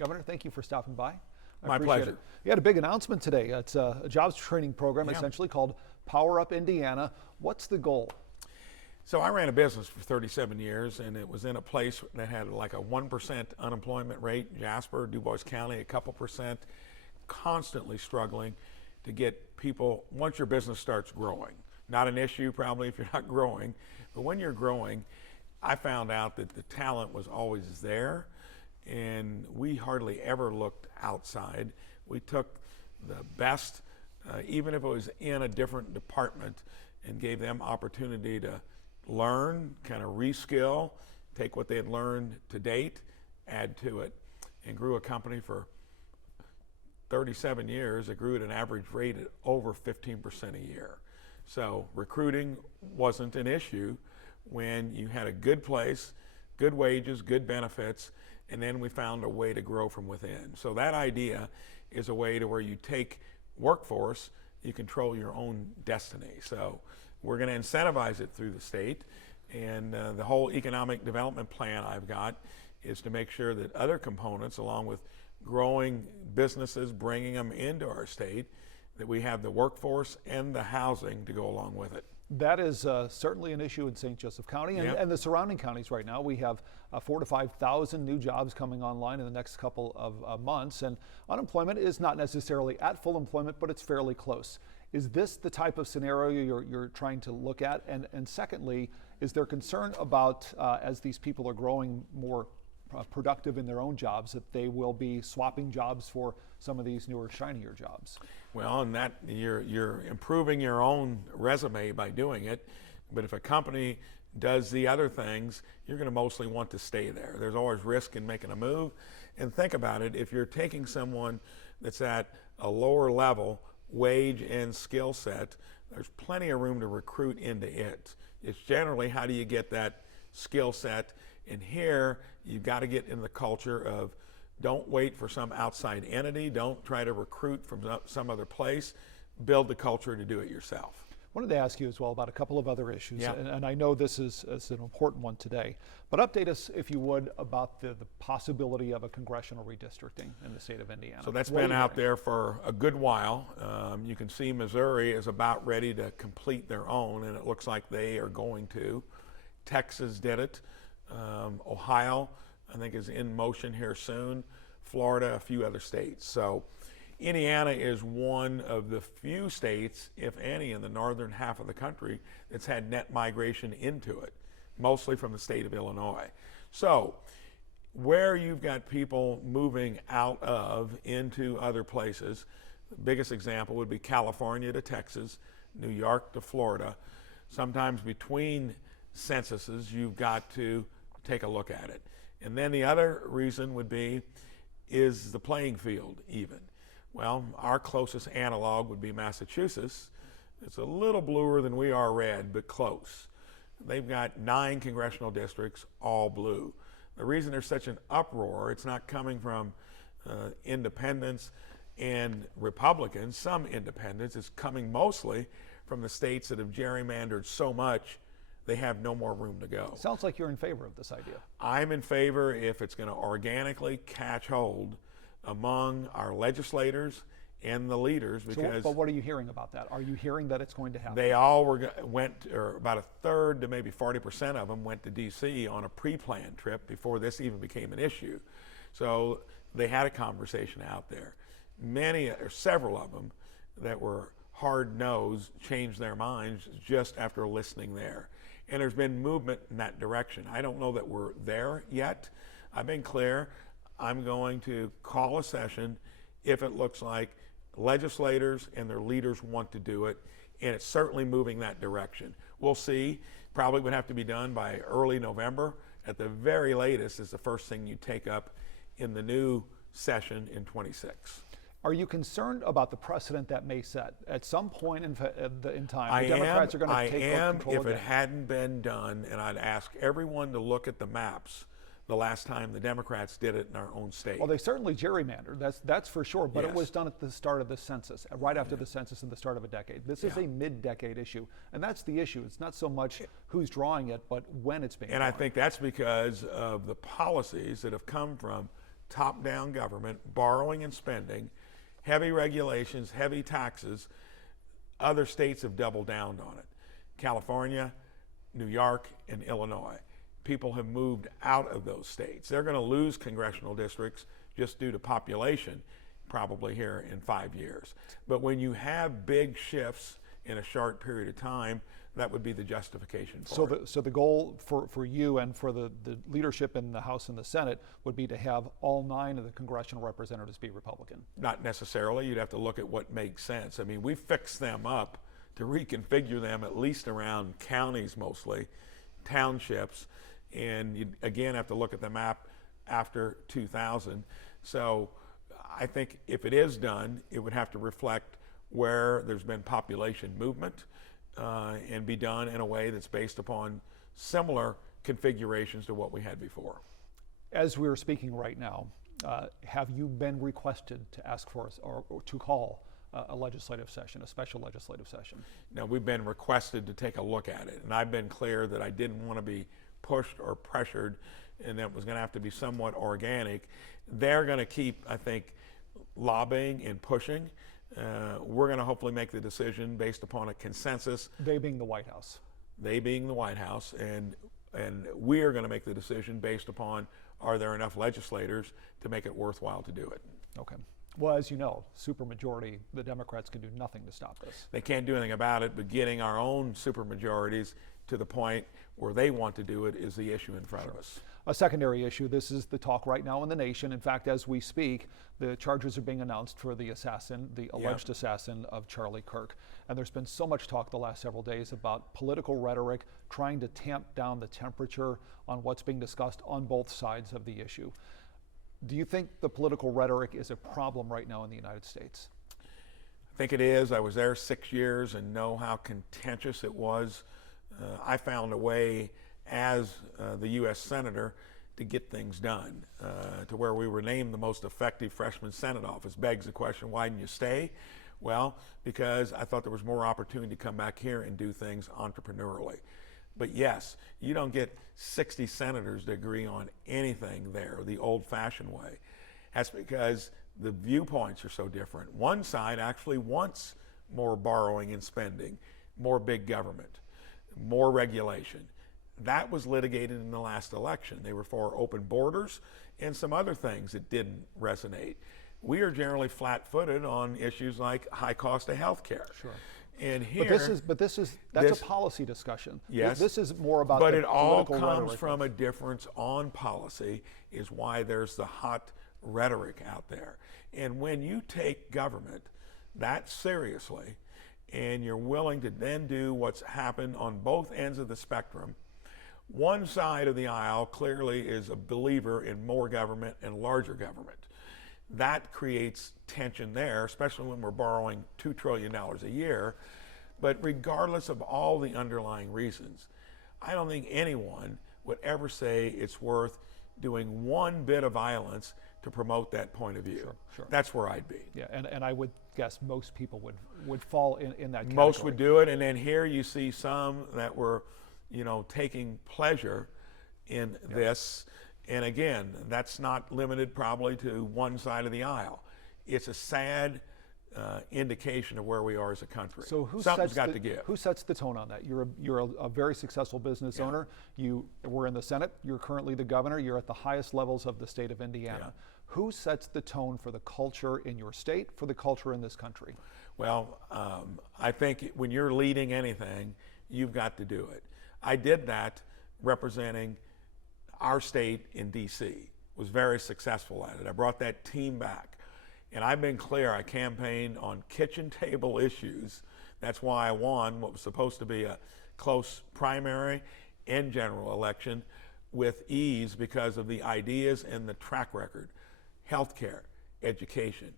Governor, thank you for stopping by. My pleasure. You had a big announcement today. It's a jobs training program essentially called Power Up Indiana. What's the goal? So I ran a business for 37 years, and it was in a place that had like a 1% unemployment rate. Jasper, DuBois County, a couple percent, constantly struggling to get people, once your business starts growing. Not an issue probably if you're not growing, but when you're growing, I found out that the talent was always there, and we hardly ever looked outside. We took the best, even if it was in a different department, and gave them opportunity to learn, kind of reskill, take what they had learned to date, add to it, and grew a company for 37 years. It grew at an average rate at over 15% a year. So recruiting wasn't an issue when you had a good place, good wages, good benefits, and then we found a way to grow from within. So that idea is a way to where you take workforce, you control your own destiny. So we're going to incentivize it through the state, and the whole economic development plan I've got is to make sure that other components, along with growing businesses, bringing them into our state, that we have the workforce and the housing to go along with it. That is certainly an issue in St. Joseph County and the surrounding counties right now. We have 4,000 to 5,000 new jobs coming online in the next couple of months, and unemployment is not necessarily at full employment, but it's fairly close. Is this the type of scenario you're trying to look at? And secondly, is there concern about, as these people are growing more productive in their own jobs, that they will be swapping jobs for some of these newer, shinier jobs? Well, and that you're improving your own resume by doing it, but if a company does the other things, you're going to mostly want to stay there. There's always risk in making a move. And think about it, if you're taking someone that's at a lower level, wage and skill set, there's plenty of room to recruit into it. It's generally, how do you get that skill set? And here, you've got to get in the culture of, don't wait for some outside entity, don't try to recruit from some other place, build the culture to do it yourself. I wanted to ask you as well about a couple of other issues, and I know this is an important one today, but update us, if you would, about the possibility of a congressional redistricting in the state of Indiana. So that's been out there for a good while. You can see Missouri is about ready to complete their own, and it looks like they are going to. Texas did it. Ohio, I think, is in motion here soon. Florida, a few other states. So Indiana is one of the few states, if any, in the northern half of the country that's had net migration into it, mostly from the state of Illinois. So where you've got people moving out of into other places, the biggest example would be California to Texas, New York to Florida. Sometimes between censuses, you've got to take a look at it. And then the other reason would be, is the playing field even? Well, our closest analog would be Massachusetts. It's a little bluer than we are red, but close. They've got 9 congressional districts, all blue. The reason there's such an uproar, it's not coming from independents and Republicans, some independents, it's coming mostly from the states that have gerrymandered so much they have no more room to go. Sounds like you're in favor of this idea. I'm in favor if it's going to organically catch hold among our legislators and the leaders, because. But what are you hearing about that? Are you hearing that it's going to happen? They all went, or about a third to maybe 40% of them went to D.C. on a pre-planned trip before this even became an issue. So they had a conversation out there. Many, or several of them that were hard-nosed changed their minds just after listening there. And there's been movement in that direction. I don't know that we're there yet. I've been clear. I'm going to call a session if it looks like legislators and their leaders want to do it, and it's certainly moving that direction. We'll see. Probably would have to be done by early November. At the very latest is the first thing you take up in the new session in 26. Are you concerned about the precedent that may set at some point in time? The Democrats are going to take control if it hadn't been done, and I'd ask everyone to look at the maps the last time the Democrats did it in our own state. Well, they certainly gerrymandered, that's for sure, but it was done at the start of the census, right after the census and the start of a decade. This is a mid-decade issue, and that's the issue. It's not so much who's drawing it, but when it's being drawn. I think that's because of the policies that have come from top-down government, borrowing and spending, heavy regulations, heavy taxes. Other states have doubled down on it. California, New York, and Illinois. People have moved out of those states. They're going to lose congressional districts just due to population, probably here in 5 years. But when you have big shifts in a short period of time, that would be the justification for it. So the goal for you and for the leadership in the House and the Senate would be to have all 9 of the congressional representatives be Republican? Not necessarily. You'd have to look at what makes sense. I mean, we fixed them up to reconfigure them at least around counties mostly, townships, and you again have to look at the map after 2000. So I think if it is done, it would have to reflect where there's been population movement and be done in a way that's based upon similar configurations to what we had before. As we're speaking right now, have you been requested to ask for us or to call a legislative session, a special legislative session? Now, we've been requested to take a look at it, and I've been clear that I didn't want to be pushed or pressured, and that it was going to have to be somewhat organic. They're going to keep, I think, lobbying and pushing. We're going to hopefully make the decision based upon a consensus. They being the White House. They being the White House, and we are going to make the decision based upon, are there enough legislators to make it worthwhile to do it? Okay. Well, as you know, supermajority, the Democrats can do nothing to stop this. They can't do anything about it, but getting our own supermajorities to the point where they want to do it is the issue in front of us. A secondary issue, this is the talk right now in the nation. In fact, as we speak, the charges are being announced for the assassin, the alleged assassin of Charlie Kirk. And there's been so much talk the last several days about political rhetoric, trying to tamp down the temperature on what's being discussed on both sides of the issue. Do you think the political rhetoric is a problem right now in the United States? I think it is. I was there 6 years and know how contentious it was. I found a way as the U.S. Senator to get things done, to where we were named the most effective freshman Senate office. Begs the question, why didn't you stay? Well, because I thought there was more opportunity to come back here and do things entrepreneurially. But yes, you don't get 60 senators to agree on anything there the old-fashioned way. That's because the viewpoints are so different. One side actually wants more borrowing and spending, more big government, more regulation. That was litigated in the last election. They were for open borders and some other things that didn't resonate. We are generally flat-footed on issues like high cost of health care. Sure. And here, that's a policy discussion. Yes. This is more about but the it all political comes rhetoric. from a difference on policy is why there's the hot rhetoric out there. And when you take government that seriously and you're willing to then do what's happened on both ends of the spectrum, one side of the aisle clearly is a believer in more government and larger government. That creates tension there, especially when we're borrowing $2 trillion a year. But regardless of all the underlying reasons, I don't think anyone would ever say it's worth doing one bit of violence to promote that point of view. Sure. That's where I'd be. Yeah, and I would guess most people would fall in that category. Most would do it, and then here you see some that were, taking pleasure in this. And again, that's not limited probably to one side of the aisle. It's a sad indication of where we are as a country. So something's got to give. Who sets the tone on that? You're a very successful business owner. You were in the Senate. You're currently the governor. You're at the highest levels of the state of Indiana. Yeah. Who sets the tone for the culture in your state, for the culture in this country? Well, I think when you're leading anything, you've got to do it. I did that representing our state in D.C., was very successful at it. I brought that team back. And I've been clear, I campaigned on kitchen table issues. That's why I won what was supposed to be a close primary and general election with ease because of the ideas and the track record. Healthcare, education,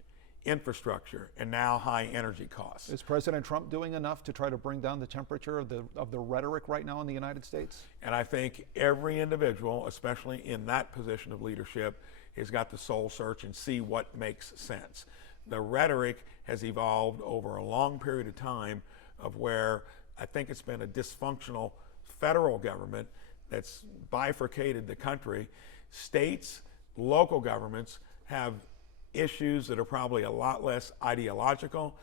infrastructure, and now high energy costs. Is President Trump doing enough to try to bring down the temperature of the rhetoric right now in the United States? And I think every individual, especially in that position of leadership, has got to soul search and see what makes sense. The rhetoric has evolved over a long period of time of where I think it's been a dysfunctional federal government that's bifurcated the country. States local governments have issues that are probably a lot less ideological.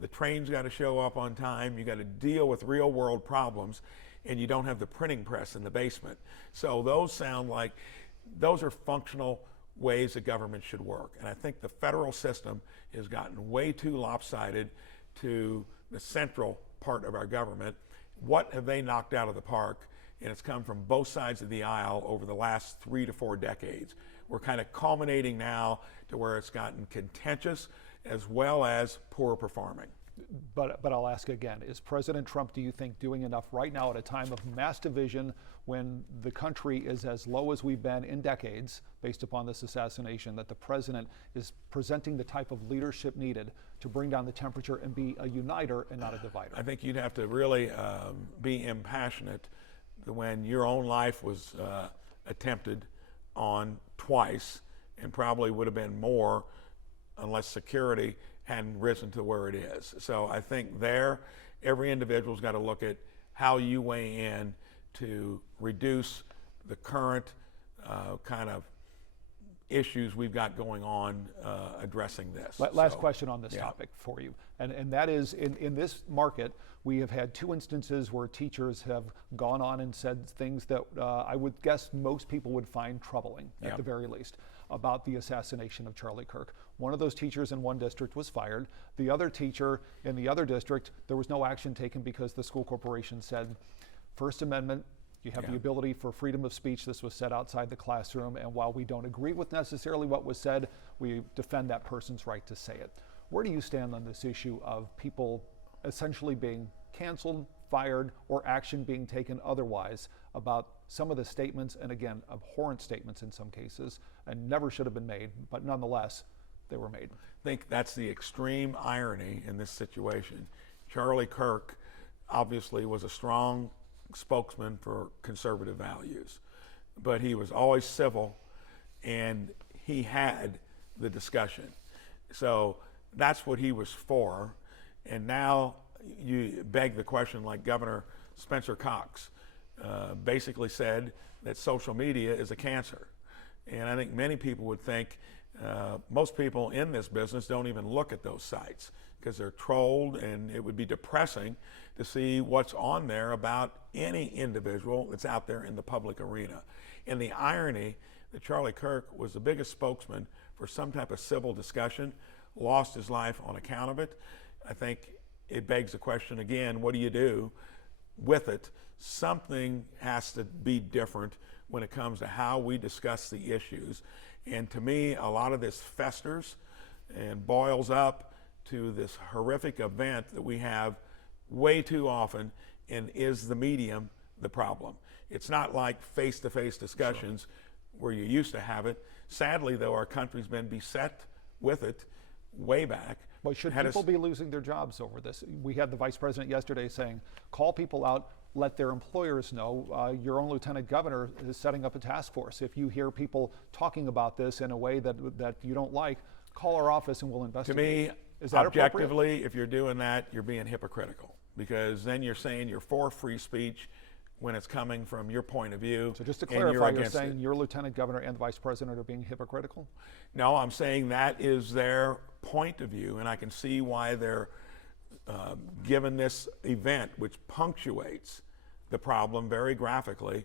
The train's got to show up on time. You got to deal with real world problems, and you don't have the printing press in the basement. So those sound like those are functional ways that government should work. And I think the federal system has gotten way too lopsided to the central part of our government. What have they knocked out of the park? And it's come from both sides of the aisle over the last 3 to 4 decades. We're kind of culminating now to where it's gotten contentious as well as poor performing. But I'll ask again, is President Trump, do you think, doing enough right now at a time of mass division when the country is as low as we've been in decades based upon this assassination, that the president is presenting the type of leadership needed to bring down the temperature and be a uniter and not a divider? I think you'd have to really be impassionate when your own life was attempted on twice, and probably would have been more unless security hadn't risen to where it is. So I think there, every individual's got to look at how you weigh in to reduce the current kind of issues we've got going on addressing this. Last question on this topic for you, and that is, in this market, we have had 2 instances where teachers have gone on and said things that I would guess most people would find troubling, at the very least, about the assassination of Charlie Kirk. One of those teachers in one district was fired. The other teacher in the other district, there was no action taken because the school corporation said, First Amendment, you have the ability for freedom of speech. This was said outside the classroom, and while we don't agree with necessarily what was said, we defend that person's right to say it. Where do you stand on this issue of people essentially being canceled, fired, or action being taken otherwise about some of the statements, and again, abhorrent statements in some cases, and never should have been made, but nonetheless, they were made? I think that's the extreme irony in this situation. Charlie Kirk obviously was a strong spokesman for conservative values, but he was always civil, and he had the discussion. So that's what he was for. And now you beg the question, like Governor Spencer Cox basically said that social media is a cancer. And I think many people would think, most people in this business don't even look at those sites because they're trolled, and it would be depressing to see what's on there about any individual that's out there in the public arena. And the irony that Charlie Kirk was the biggest spokesman for some type of civil discussion, lost his life on account of it. I think it begs the question again, what do you do with it? Something has to be different when it comes to how we discuss the issues. And to me, a lot of this festers and boils up to this horrific event that we have way too often, and is the medium the problem? It's not like face-to-face discussions where you used to have it. Sadly, though, our country's been beset with it way back. But should people be losing their jobs over this? We had the vice president yesterday saying, call people out, let their employers know. Your own lieutenant governor is setting up a task force. If you hear people talking about this in a way that you don't like, call our office and we'll investigate. To me, is that objectively, if you're doing that, you're being hypocritical, because then you're saying you're for free speech when it's coming from your point of view. So just to clarify, you're saying your lieutenant governor and the vice president are being hypocritical? No, I'm saying that is their point of view, and I can see why they're given this event, which punctuates the problem very graphically,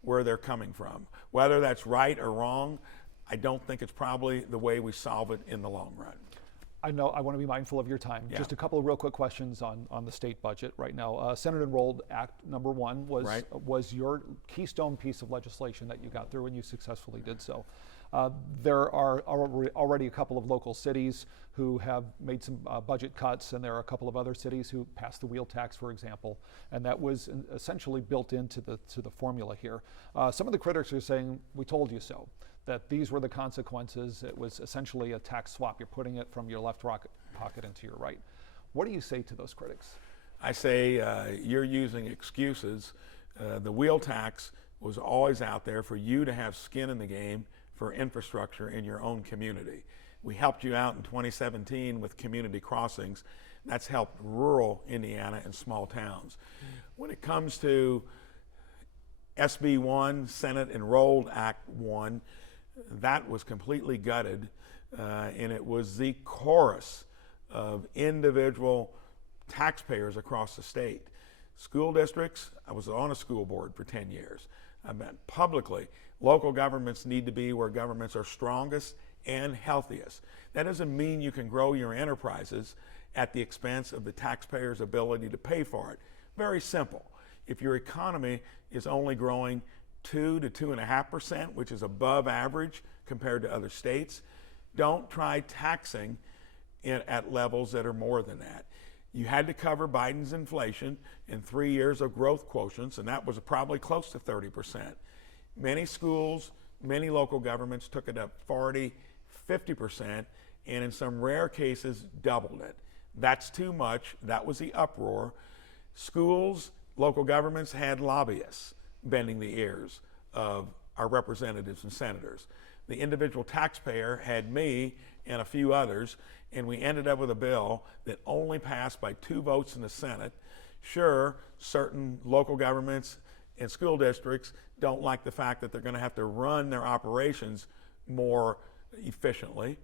where they're coming from. Whether that's right or wrong, I don't think it's probably the way we solve it in the long run. I know I want to be mindful of your time. Yeah. Just a couple of real quick questions on the state budget right now. Senate Enrolled Act number 1 was your keystone piece of legislation that you got through, and you successfully did so. There are already a couple of local cities who have made some budget cuts, and there are a couple of other cities who passed the wheel tax, for example, and that was essentially built into the formula here. Some of the critics are saying, we told you so, that these were the consequences. It was essentially a tax swap. You're putting it from your left pocket into your right. What do you say to those critics? I say you're using excuses. The wheel tax was always out there for you to have skin in the game for infrastructure in your own community. We helped you out in 2017 with community crossings. That's helped rural Indiana and small towns. When it comes to SB 1, Senate Enrolled Act 1, that was completely gutted, and it was the chorus of individual taxpayers across the state. School districts, I was on a school board for 10 years. I meant publicly, local governments need to be where governments are strongest and healthiest. That doesn't mean you can grow your enterprises at the expense of the taxpayer's ability to pay for it. Very simple. If your economy is only growing 2 to 2.5%, which is above average compared to other states, don't try taxing at levels that are more than that. You had to cover Biden's inflation in 3 years of growth quotients, and that was probably close to 30%. Many schools, many local governments took it up 40, 50%, and in some rare cases doubled it. That's too much. That was the uproar. Schools, local governments had lobbyists bending the ears of our representatives and senators. The individual taxpayer had me and a few others, and we ended up with a bill that only passed by 2 votes in the Senate. Sure, certain local governments and school districts don't like the fact that they're going to have to run their operations more efficiently,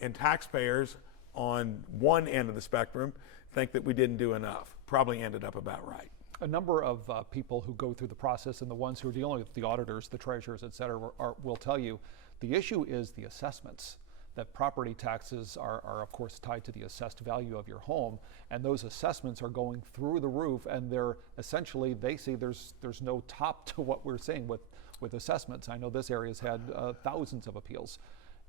and taxpayers on one end of the spectrum think that we didn't do enough. Probably ended up about right. A number of people who go through the process and the ones who are dealing with the auditors, the treasurers, et cetera, will tell you the issue is the assessments. That property taxes are of course tied to the assessed value of your home, and those assessments are going through the roof, and they're essentially, they say there's no top to what we're seeing with assessments. I know this area's had thousands of appeals.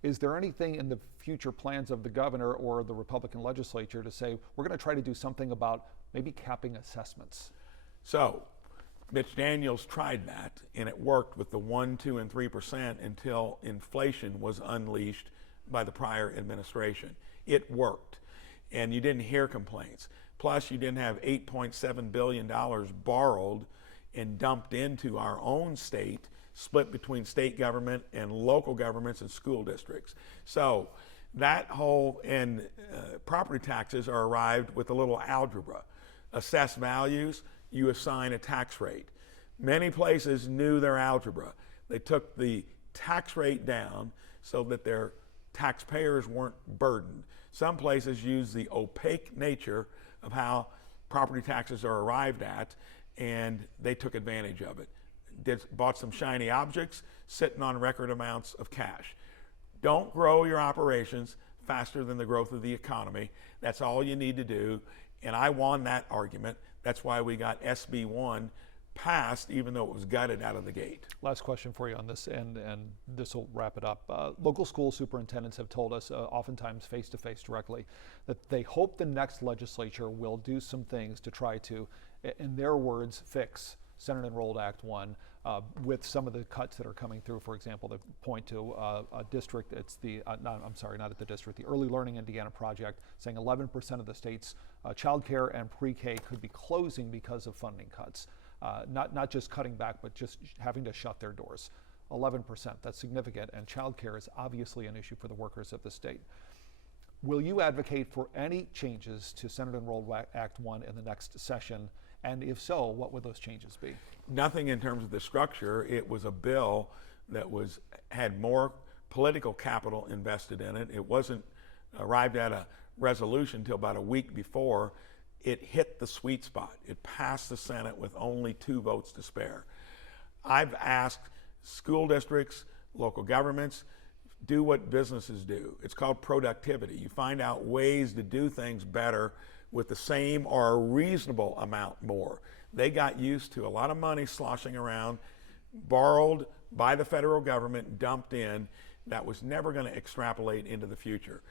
Is there anything in the future plans of the governor or the Republican legislature to say we're going to try to do something about maybe capping assessments? So Mitch Daniels tried that, and it worked with the 1, 2, and 3% until inflation was unleashed by the prior administration. It worked, and you didn't hear complaints. Plus, you didn't have $8.7 billion borrowed and dumped into our own state, split between state government and local governments and school districts. So that whole, and property taxes are arrived with a little algebra. Assess values, you assign a tax rate. Many places knew their algebra. They took the tax rate down so that their taxpayers weren't burdened. Some places use the opaque nature of how property taxes are arrived at, and they took advantage of it. Bought some shiny objects, sitting on record amounts of cash. Don't grow your operations faster than the growth of the economy. That's all you need to do, and I won that argument. That's why we got SB 1 passed, even though it was gutted out of the gate. Last question for you on this, and this will wrap it up. Local school superintendents have told us, oftentimes face-to-face directly, that they hope the next legislature will do some things to try to, in their words, fix Senate Enrolled Act 1 with some of the cuts that are coming through. For example, they point to a district, it's the, not at the district, the Early Learning Indiana project, saying 11% of the state's childcare and pre-K could be closing because of funding cuts. Not just cutting back, but just having to shut their doors. 11%, that's significant, and childcare is obviously an issue for the workers of the state. Will you advocate for any changes to Senate Enrolled Act 1 in the next session? And if so, what would those changes be? Nothing in terms of the structure. It was a bill that had more political capital invested in it. It wasn't arrived at a resolution until about a week before. It hit the sweet spot. It passed the Senate with only 2 votes to spare. I've asked school districts, local governments, do what businesses do. It's called productivity. You find out ways to do things better with the same or a reasonable amount more. They got used to a lot of money sloshing around, borrowed by the federal government, dumped in, that was never going to extrapolate into the future.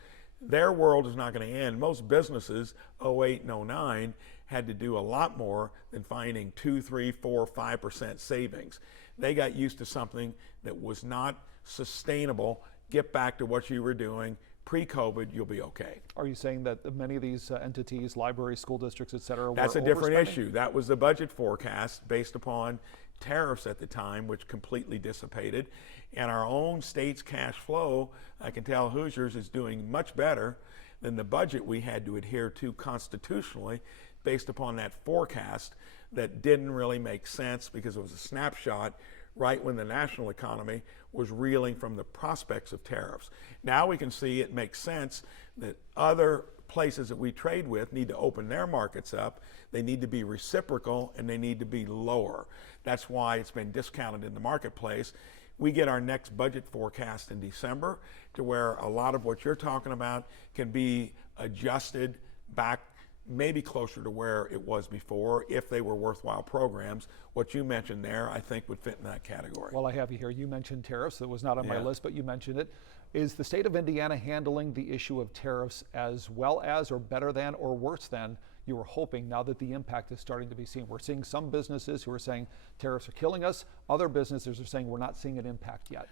Their world is not going to end. Most businesses, 08 and 09, had to do a lot more than finding 2, 3, 4, 5% savings. They got used to something that was not sustainable. Get back to what you were doing pre-COVID, you'll be okay. Are you saying that many of these entities, libraries, school districts, et cetera, That's were a different overspending? issue. That was the budget forecast based upon tariffs at the time, which completely dissipated. And our own state's cash flow, I can tell Hoosiers, is doing much better than the budget we had to adhere to constitutionally based upon that forecast that didn't really make sense because it was a snapshot right when the national economy was reeling from the prospects of tariffs. Now we can see it makes sense that other places that we trade with need to open their markets up. They need to be reciprocal and they need to be lower. That's why it's been discounted in the marketplace. We get our next budget forecast in December, to where a lot of what you're talking about can be adjusted back maybe closer to where it was before if they were worthwhile programs. What you mentioned there, I think, would fit in that category. Well, I have you here. You mentioned tariffs. That was not on my list, but you mentioned it. Is the state of Indiana handling the issue of tariffs as well as, or better than, or worse than you were hoping, now that the impact is starting to be seen? We're seeing some businesses who are saying tariffs are killing us. Other businesses are saying we're not seeing an impact yet.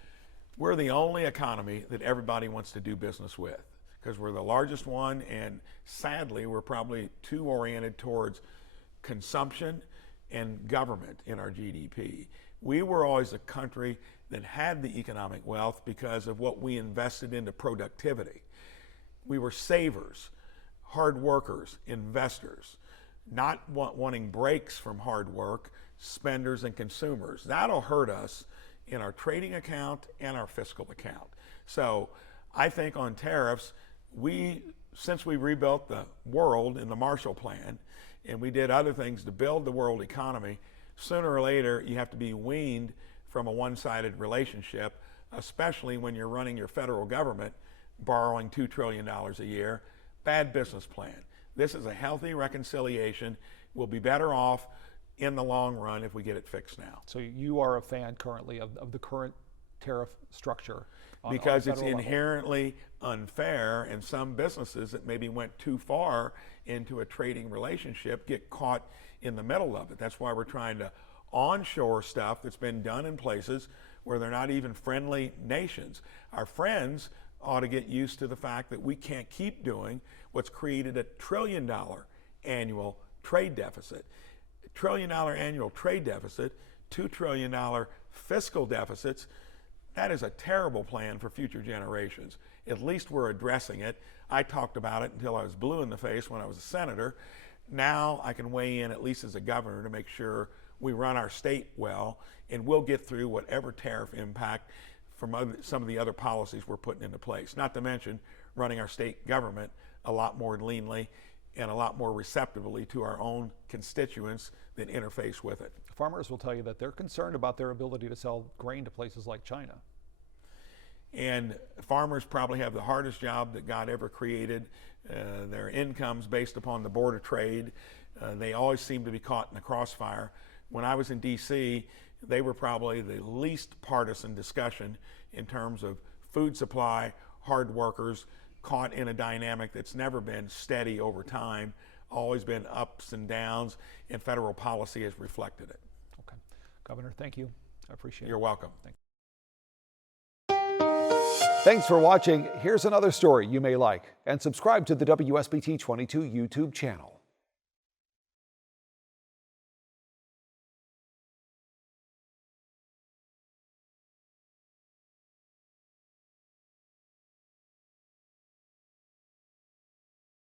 We're the only economy that everybody wants to do business with, because we're the largest one, and sadly, we're probably too oriented towards consumption and government in our GDP. We were always a country that had the economic wealth because of what we invested into productivity. We were savers, hard workers, investors, not wanting breaks from hard work, spenders and consumers. That'll hurt us in our trading account and our fiscal account. So I think on tariffs, since we rebuilt the world in the Marshall Plan, and we did other things to build the world economy, sooner or later you have to be weaned from a one-sided relationship, especially when you're running your federal government, borrowing $2 trillion a year. Bad business plan. This is a healthy reconciliation. We'll be better off in the long run if we get it fixed now. So you are a fan currently of the current tariff structure? Because it's inherently unfair, and some businesses that maybe went too far into a trading relationship get caught in the middle of it. That's why we're trying to onshore stuff that's been done in places where they're not even friendly nations. Our friends ought to get used to the fact that we can't keep doing what's created $1 trillion annual trade deficit. $1 trillion annual trade deficit, $2 trillion fiscal deficits. That is a terrible plan for future generations. At least we're addressing it. I talked about it until I was blue in the face when I was a senator. Now I can weigh in, at least as a governor, to make sure we run our state well, and we'll get through whatever tariff impact from some of the other policies we're putting into place. Not to mention running our state government a lot more leanly and a lot more receptively to our own constituents that interface with it. Farmers will tell you that they're concerned about their ability to sell grain to places like China. And farmers probably have the hardest job that God ever created. Their income's based upon the Board of Trade. They always seem to be caught in the crossfire. When I was in DC, they were probably the least partisan discussion in terms of food supply, hard workers, caught in a dynamic that's never been steady over time, always been ups and downs, and federal policy has reflected it. Okay. Governor, thank you. I appreciate it. You're welcome. Thanks for watching. Here's another story you may like, and subscribe to the WSBT 22 YouTube channel.